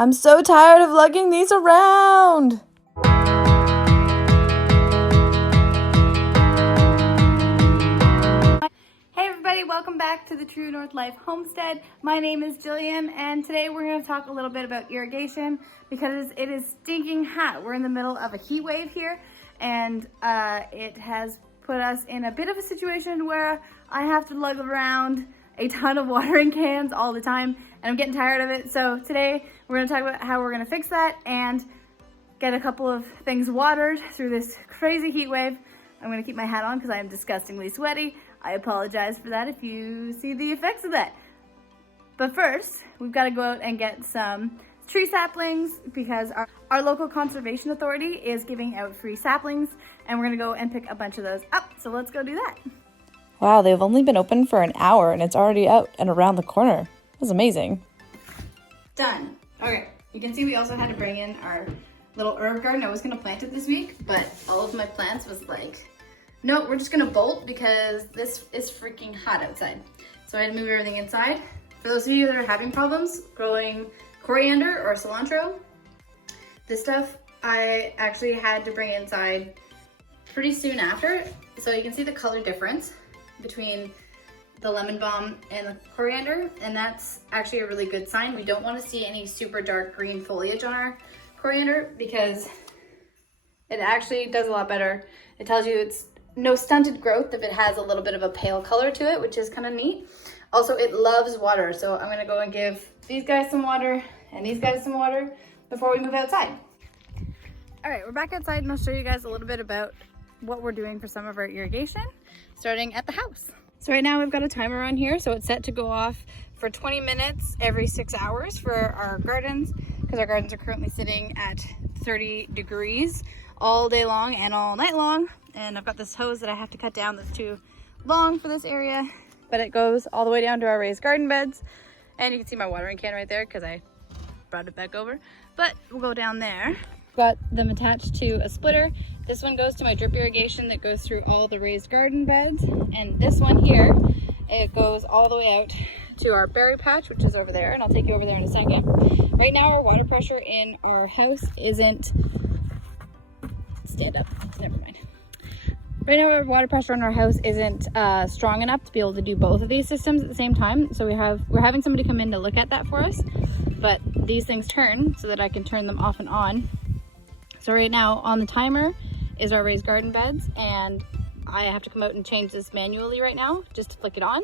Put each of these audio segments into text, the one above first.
I'm so tired of lugging these around. Hey everybody, welcome back to the True North Life Homestead. My name is Jillian, and today we're going to talk a little bit about irrigation because it is stinking hot. We're in the middle of a heat wave here, and it has put us in a bit of a situation where I have to lug around a ton of watering cans all the time, and I'm getting tired of it. So today we're going to talk about how we're going to fix that and get a couple of things watered through this crazy heat wave. I'm going to keep my hat on because I am disgustingly sweaty. I apologize for that if you see the effects of that. But first, we've got to go out and get some tree saplings because our local conservation authority is giving out free saplings, and we're going to go and pick a bunch of those up. So let's go do that. Wow, they've only been open for an hour and it's already out and around the corner. That's amazing. Done. Okay, you can see we also had to bring in our little herb garden. I was going to plant it this week, but all of my plants was like, no, we're just gonna bolt because this is freaking hot outside. So I had to move everything inside. For those of you that are having problems growing coriander or cilantro, this stuff I actually had to bring inside pretty soon after. So you can see the color difference between the lemon balm and the coriander, and that's actually a really good sign. We don't want to see any super dark green foliage on our coriander because it actually does a lot better. It tells you it's no stunted growth if it has a little bit of a pale color to it, which is kind of neat. Also, it loves water, so I'm gonna go and give these guys some water and these guys some water before we move outside. All right, we're back outside and I'll show you guys a little bit about what we're doing for some of our irrigation, starting at the house. So right now we've got a timer on here, so it's set to go off for 20 minutes every 6 hours for our gardens, because our gardens are currently sitting at 30 degrees all day long and all night long. And I've got this hose that I have to cut down that's too long for this area, but it goes all the way down to our raised garden beds. And you can see my watering can right there because I brought it back over, but we'll go down there. Got them attached to a splitter. This one goes to my drip irrigation that goes through all the raised garden beds. And this one here, it goes all the way out to our berry patch, which is over there. And I'll take you over there in a second. Right now, our water pressure in our house isn't, stand up, never mind. Right now, our water pressure in our house isn't strong enough to be able to do both of these systems at the same time. So we're having somebody come in to look at that for us. But these things turn so that I can turn them off and on. So right now on the timer is our raised garden beds, and I have to come out and change this manually right now just to flick it on.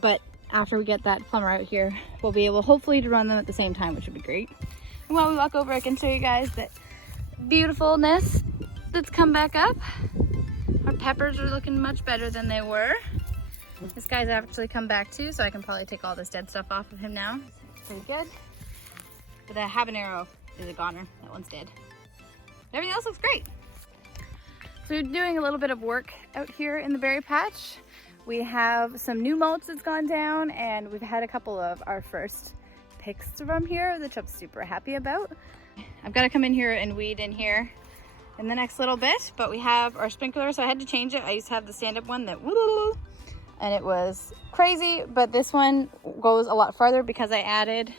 But after we get that plumber out here, we'll be able hopefully to run them at the same time, which would be great. And while we walk over, I can show you guys that beautifulness that's come back up. Our peppers are looking much better than they were. This guy's actually come back too, so I can probably take all this dead stuff off of him now. Pretty good. But the habanero is a goner. That one's dead. Everything else looks great. So we're doing a little bit of work out here in the berry patch. We have some new mulch that's gone down, and we've had a couple of our first picks from here, which I'm super happy about. I've got to come in here and weed in here in the next little bit, but we have our sprinkler, so I had to change it. I used to have the stand-up one that and it was crazy, but this one goes a lot farther because I added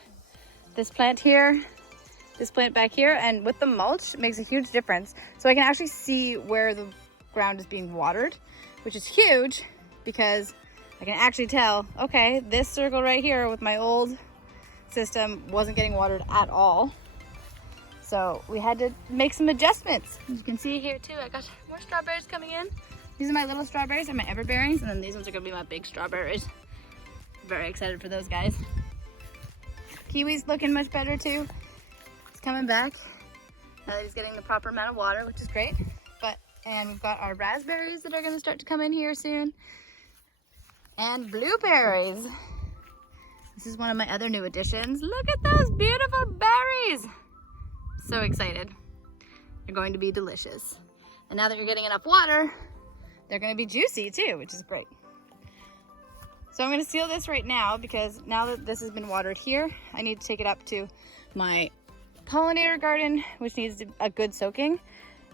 this plant here, this plant back here, and with the mulch it makes a huge difference. So I can actually see where the ground is being watered, which is huge because I can actually tell, okay, this circle right here with my old system wasn't getting watered at all. So we had to make some adjustments. You can see here too, I got more strawberries coming in. These are my little strawberries and my everberries, and then these ones are gonna be my big strawberries. Very excited for those guys. Kiwi's looking much better too. He's coming back now that he's getting the proper amount of water, which is great. And we've got our raspberries that are gonna start to come in here soon. And blueberries. This is one of my other new additions. Look at those beautiful berries. So excited. They're going to be delicious. And now that you're getting enough water, they're going to be juicy too, which is great. So I'm going to seal this right now because now that this has been watered here, I need to take it up to my pollinator garden, which needs a good soaking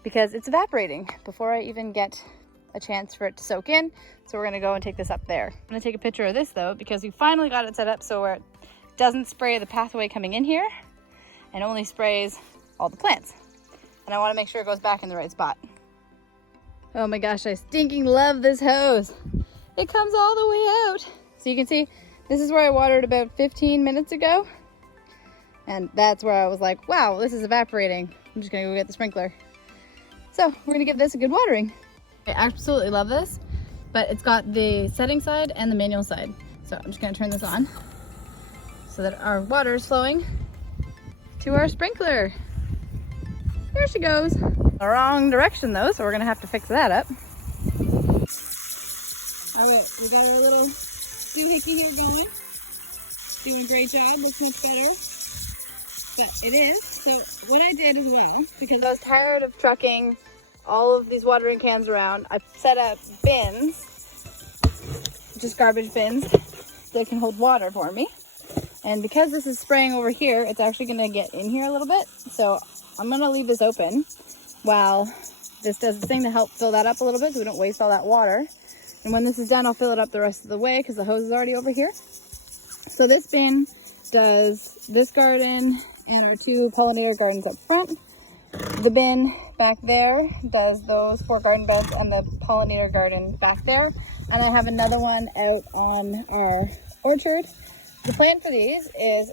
because it's evaporating before I even get a chance for it to soak in. So we're gonna go and take this up there. I'm gonna take a picture of this though, because we finally got it set up so where it doesn't spray the pathway coming in here. and only sprays all the plants. And I want to make sure it goes back in the right spot. Oh my gosh, I stinking love this hose. It comes all the way out. So you can see, this is where I watered about 15 minutes ago. And that's where I was like, wow, this is evaporating. I'm just gonna go get the sprinkler. So we're gonna give this a good watering. I absolutely love this, but it's got the setting side and the manual side. So I'm just gonna turn this on so that our water is flowing to our sprinkler. There she goes. The wrong direction though, so we're gonna have to fix that up. All right, we got our little doohickey here going. Doing a great job, looks much better. But it is. So what I did as well, because I was tired of trucking all of these watering cans around, I set up bins, just garbage bins, that can hold water for me. And because this is spraying over here, it's actually gonna get in here a little bit. So I'm gonna leave this open while this does the thing to help fill that up a little bit so we don't waste all that water. And when this is done, I'll fill it up the rest of the way because the hose is already over here. So this bin does this garden and our 2 pollinator gardens up front. The bin back there does those 4 garden beds and the pollinator garden back there. And I have another one out on our orchard. The plan for these is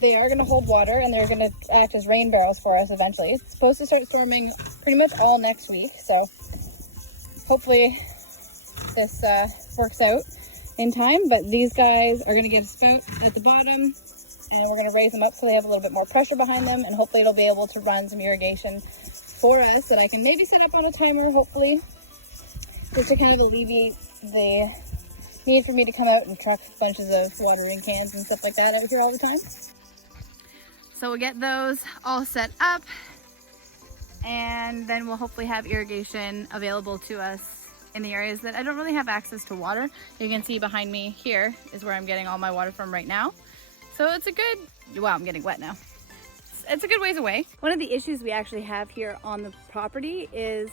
they are going to hold water and they're going to act as rain barrels for us eventually. It's supposed to start storming pretty much all next week. So hopefully this works out in time. But these guys are going to get a spout at the bottom, and we're going to raise them up so they have a little bit more pressure behind them, and hopefully it'll be able to run some irrigation for us that I can maybe set up on a timer, hopefully, just to kind of alleviate the need for me to come out and truck bunches of watering cans and stuff like that out here all the time. So we'll get those all set up, and then we'll hopefully have irrigation available to us in the areas that I don't really have access to water. You can see behind me here is where I'm getting all my water from right now. So it's a good, wow, I'm getting wet now. It's a good ways away. One of the issues we actually have here on the property is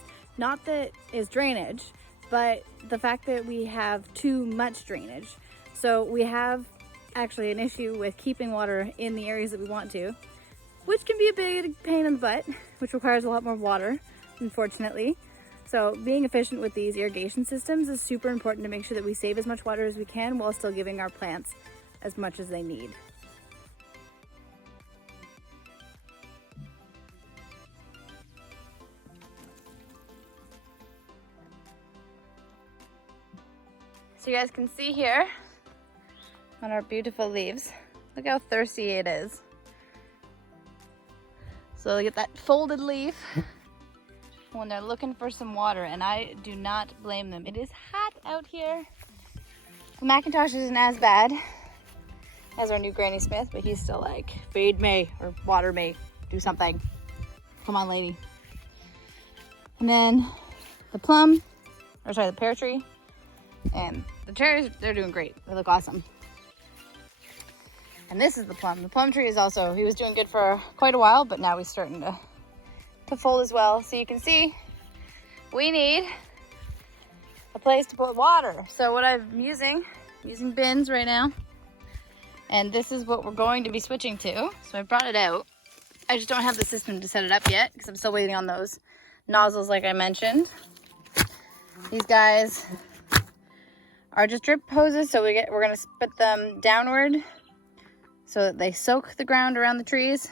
drainage, but the fact that we have too much drainage. So we have actually an issue with keeping water in the areas that we want to, which can be a big pain in the butt, which requires a lot more water, unfortunately. So being efficient with these irrigation systems is super important to make sure that we save as much water as we can while still giving our plants as much as they need. So you guys can see here on our beautiful leaves, look how thirsty it is. So look at that folded leaf when they're looking for some water, and I do not blame them. It is hot out here. The Macintosh isn't as bad as our new Granny Smith, but he's still like, feed me or water me, do something. Come on, lady. And then the the pear tree, and the cherries, they're doing great. They look awesome. And this is the plum. The plum tree is also, he was doing good for quite a while, but now he's starting to fold as well. So you can see we need a place to put water. So what I'm using bins right now, and this is what we're going to be switching to. So I brought it out. I just don't have the system to set it up yet because I'm still waiting on those nozzles like I mentioned. These guys are just drip hoses, so we're gonna put them downward so that they soak the ground around the trees.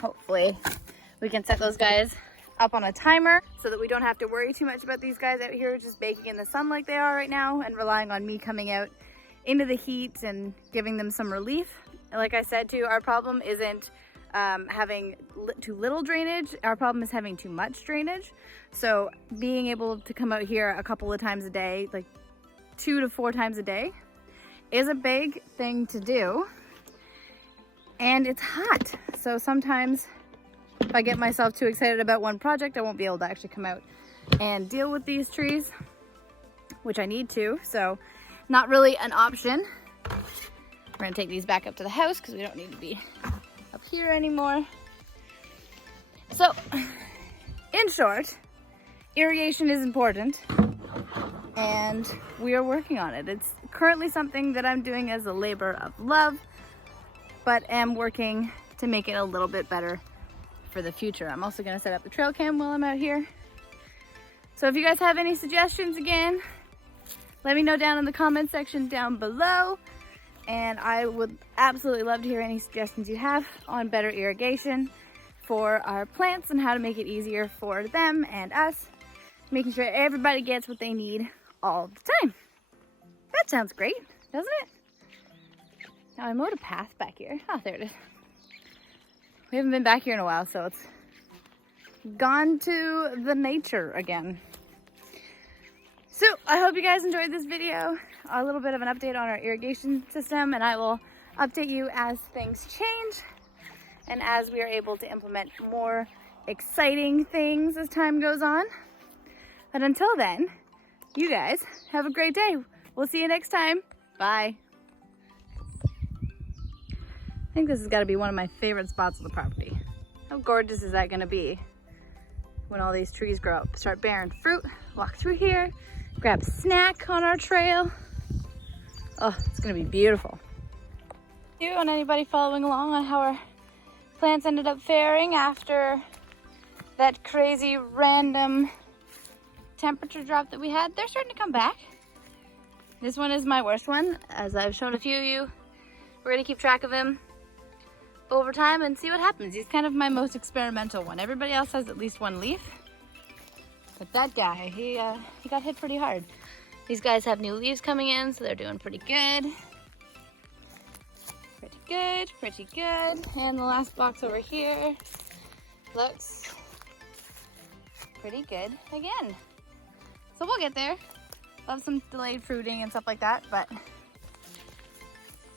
Hopefully we can set those guys up on a timer so that we don't have to worry too much about these guys out here just baking in the sun like they are right now and relying on me coming out into the heat and giving them some relief. And like I said too, our problem isn't having too little drainage. Our problem is having too much drainage. So being able to come out here a couple of times a day, like 2 to 4 times a day, is a big thing to do. And it's hot. So sometimes if I get myself too excited about one project, I won't be able to actually come out and deal with these trees, which I need to. So not really an option. We're gonna take these back up to the house because we don't need to be up here anymore. So in short, irrigation is important and we are working on it. It's currently something that I'm doing as a labor of love, but am working to make it a little bit better for the future. I'm also gonna set up the trail cam while I'm out here. So if you guys have any suggestions, again, let me know down in the comment section down below. And I would absolutely love to hear any suggestions you have on better irrigation for our plants and how to make it easier for them and us, making sure everybody gets what they need all the time. That sounds great, doesn't it? Now I mowed a path back here. Oh, there it is. We haven't been back here in a while, so it's gone to the nature again. So I hope you guys enjoyed this video, a little bit of an update on our irrigation system, and I will update you as things change and as we are able to implement more exciting things as time goes on. But until then, you guys have a great day. We'll see you next time. Bye. I think this has got to be one of my favorite spots of the property. How gorgeous is that going to be when all these trees grow up, start bearing fruit, walk through here, grab a snack on our trail. Oh, it's going to be beautiful. You and anybody following along on how our plants ended up faring after that crazy random temperature drop that we had, they're starting to come back. This one is my worst one, as I've shown a few of you. We're going to keep track of him over time and see what happens. He's kind of my most experimental one. Everybody else has at least one leaf, but that guy, he got hit pretty hard. These guys have new leaves coming in, so they're doing pretty good. Pretty good, pretty good. And the last box over here looks pretty good again. So we'll get there. We'll have some delayed fruiting and stuff like that, but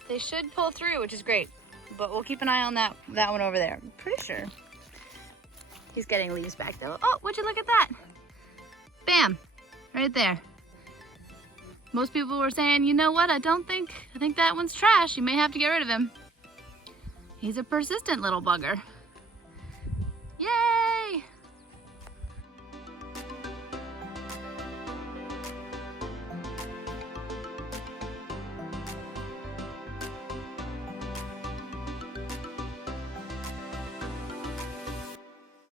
they should pull through, which is great. But we'll keep an eye on that one over there. I'm pretty sure he's getting leaves back though. Oh, would you look at that? Bam, right there. Most people were saying, you know what, I think that one's trash. You may have to get rid of him. He's a persistent little bugger. Yay!